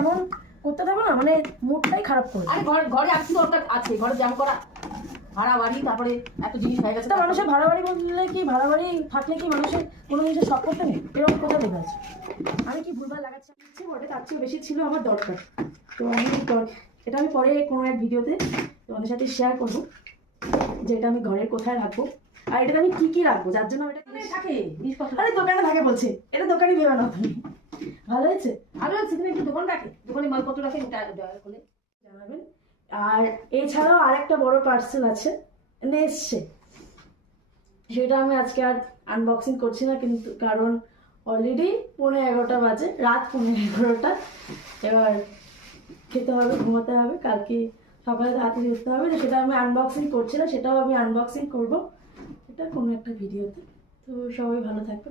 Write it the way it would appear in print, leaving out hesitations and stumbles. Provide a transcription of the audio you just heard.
এমন করতে থাকবো না, মানে মুডটাই খারাপ করে। আরে ঘরে আর কি দরকার আছে? ঘরে জ্যাম করা, ভাড়া বাড়ি, তারপরে এত জিনিস হয়ে গেছে। তা মানুষের ভাড়া বাড়ি বললে কি, ভাড়া বাড়ি থাকলে কি মানুষের কোনো জিনিসের শখ করতে নেই? এরকম কোথায় লেখা আছে? আমি কি ভুলভাল লাগাচ্ছি? ইচ্ছে বটে, তার চেয়ে বেশি ছিল আমার দরকার। তো এটা আমি পরে কোনো এক ভিডিওতে তোমাদের সাথে শেয়ার করবো, যে এটা আমি ঘরের কোথায় রাখবো আর এটাতে আমি কি কি রাখবো, যার জন্য এটা থাকে জিনিসপত্র। আরে দোকানে থাকে বলছে, এটা দোকানই ভেবে না তুমি। ভালো হয়েছে, ভালো আছে, তুমি একটু দোকান রাখে, দোকানে মালপত্র রাখে, বলে জানাবেন। আর এছাড়াও আরেকটা বড় পার্সেল আছে, এসছে, সেটা আমি আজকে আর আনবক্সিং করছি না, কিন্তু কারণ অলরেডি 11:30 বাজে, রাত 11:30। এবার খেতে হবে, ঘুমাতে হবে, কালকে সকালে তাড়াতাড়ি উঠতে হবে, তো সেটা আমি আনবক্সিং করছি না, সেটাও আমি আনবক্সিং করবো এটা কোনো একটা ভিডিওতে। তো সবাই ভালো থাকবে।